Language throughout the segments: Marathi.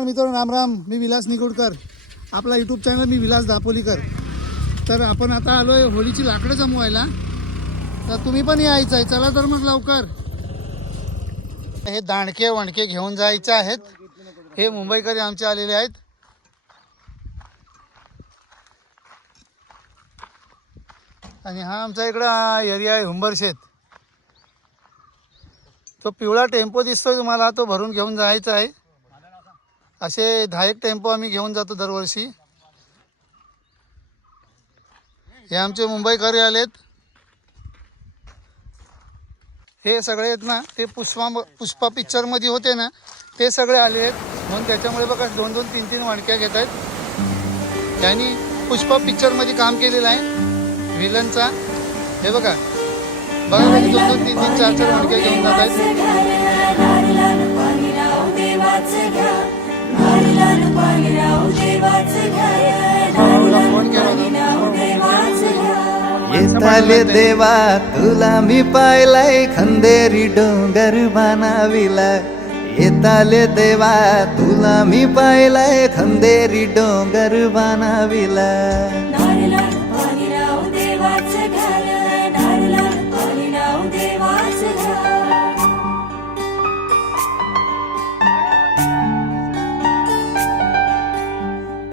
मित्रांनो राम राम, मी विलास निगुडकर. आपला यूट्यूब चॅनल मी विलास दापोलीकर. तर आपण आता आलो आहे होळीची लाकडं जमवायला. तर तुम्ही पण यायचं आहे. चला तर मग लवकर. हे दांडके वणके घेऊन जायचे आहेत. हे मुंबईकरी आमचे आलेले आहेत. आणि हा आमचा इकडं एरिया आहे हुंबरशेत. तो पिवळा टेम्पो दिसतोय तुम्हाला, तो भरून घेऊन जायचा आहे. असे 10 टेम्पो आम्ही घेऊन जातो दरवर्षी. हे आमचे मुंबईकरी आलेत. हे सगळे आहेत ना, ते पुष्पा पिक्चरमध्ये होते ना, ते सगळे आले आहेत. म्हणून त्याच्यामुळे बघा 2-2, 3-3 वाणक्या घेत आहेत. त्यांनी पुष्पा पिक्चरमध्ये काम केलेलं आहे विलनचा. हे बघा बघा, 2-2, 3-3, 4-4 वाणक्या घेऊन जात आहेत. येताले देवा तुला मी पाहिलाय, खंदेरी डोंगर बनाविला. येताले देवा तुला मी पाहिलाय, खंदेरी डोंगर बनाविला.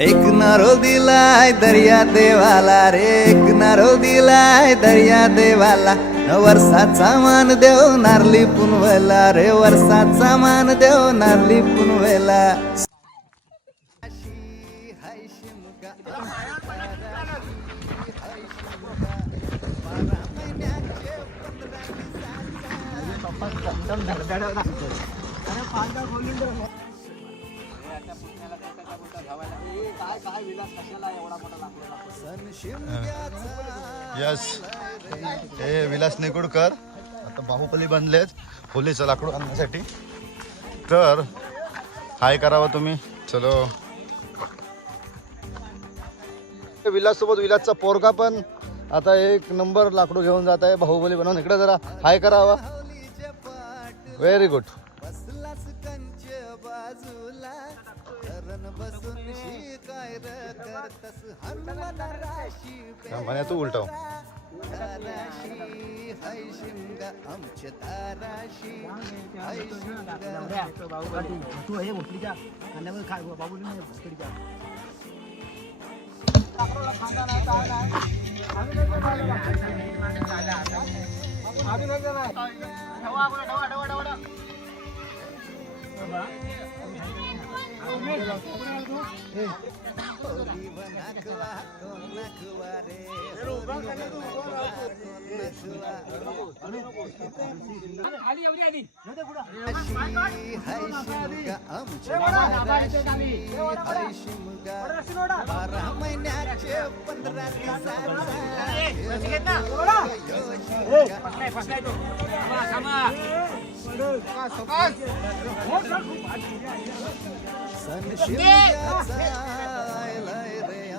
एक नारो दिलाय दर्या देवाला रे, एक नारो दिलाय दर्या देवाला. वर्षाचा मान देव नारली पुनवेला रे, वर्षाचा मान देव नारली पुनवेला. यस, हे विलास निगुडकर आता बाहुबली बनलेत होलीचं लाकडू आणण्यासाठी. तर हाय करावं तुम्ही. चलो, विलास सोबत विलासचा पोरगा पण आता 1 नंबर लाकडू घेऊन जात आहे बाहुबली बनवून. इकडे जरा हाय करावा. Very good. म्हणे तू उलटाव.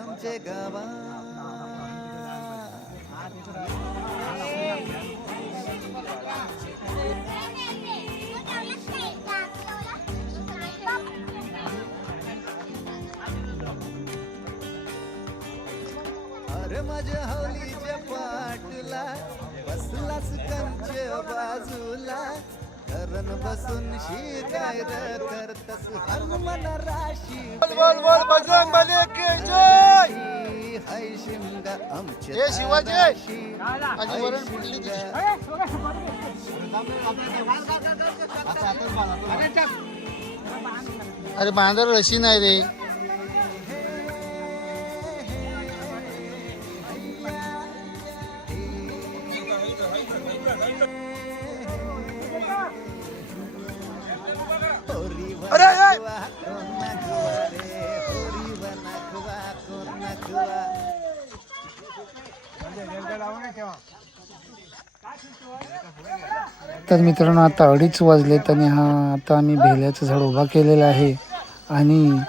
आमचे गावा अरे माझ्या हौलीच्या पाटला बसलास कंच्या बाजूला. धरण बसून शिकाय करतस हनुमान राशी. बोल बोल बजरंग बली की जय. हाय शिमगा आमचे हे शिवाजी आणि वरण फुटली तुझी. अरे बांधर रशी नाही रे. तर मित्रांनो आता 2:30 वाजलेत आणि आता आम्ही भेल्याचं झाड उभा केलेलं आहे. आणि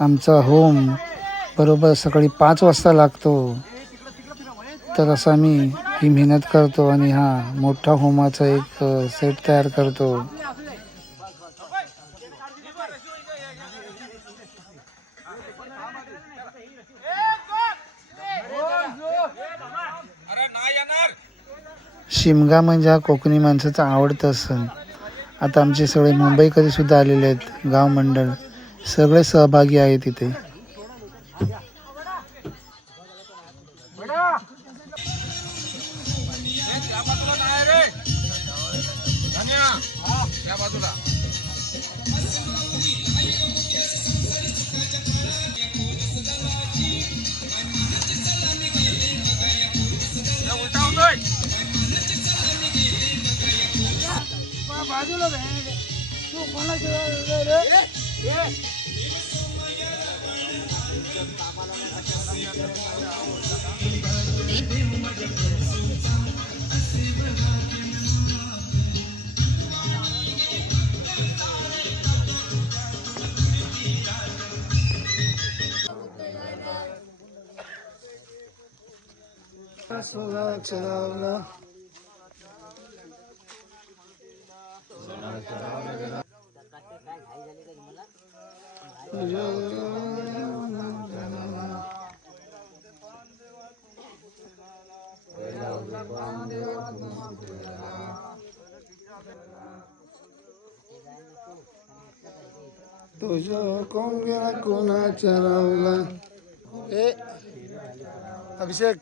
आमचा होम बरोबर सकाळी 5 वाजता लागतो. तर असं आम्ही ही मेहनत करतो आणि हा मोठा होमाचा एक सेट तयार करतो. शिमगा म्हणजे हा कोकणी माणसाचा आवडता सण. आता आमचे सगळे मुंबईकर सुद्धा आलेले आहेत, गाव मंडळ सगळे सहभागी आहेत इथे. तुझ्या कोंग्या कोणाच्या रावला. ए अभिषेक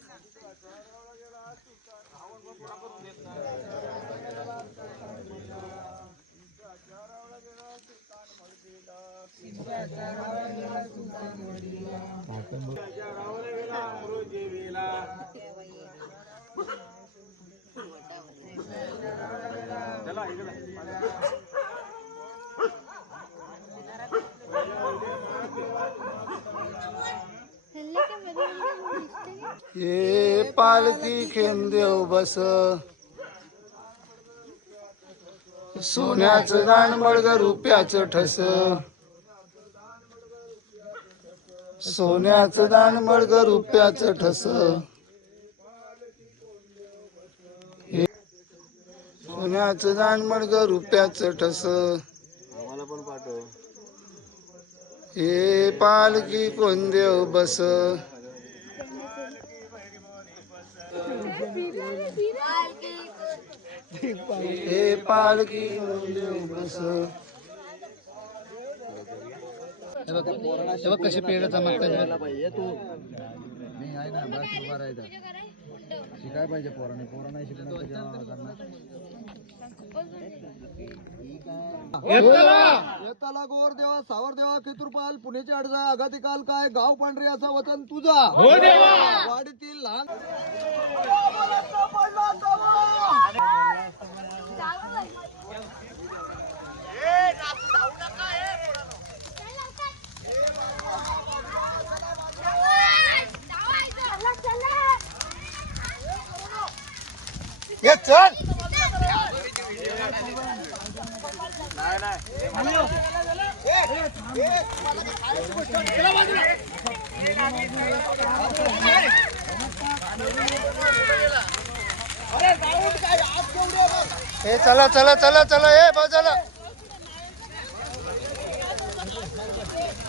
ये पालकी खेंदेव बस, सोन्याचं दान मळग रुपयाचं ठस, सोन्याचं दान मळग रुपयाचं ठस, सोन्याचं दान मळग रुपयाचं ठस. हे पालकी कोण देव बस, हे पालकी कोण देव बस. हे बघ कशी पेढ चमकतात. शिकाय पाहिजे पोराने, पोरांना येताला गोर देवा सावर देवा केतुरपाल पुण्याचे अडजा आघाती काल काय गाव पांढरे असा वतन तुझा वाडीतील लहान चल हे चला चला चला चला हे भाऊ चला.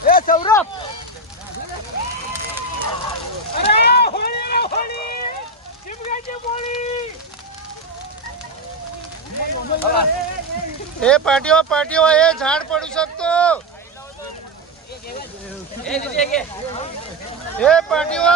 ए सौरभ हे पाठीवा पाठीवा हे झाड पडू शकतो. हे पाठीवा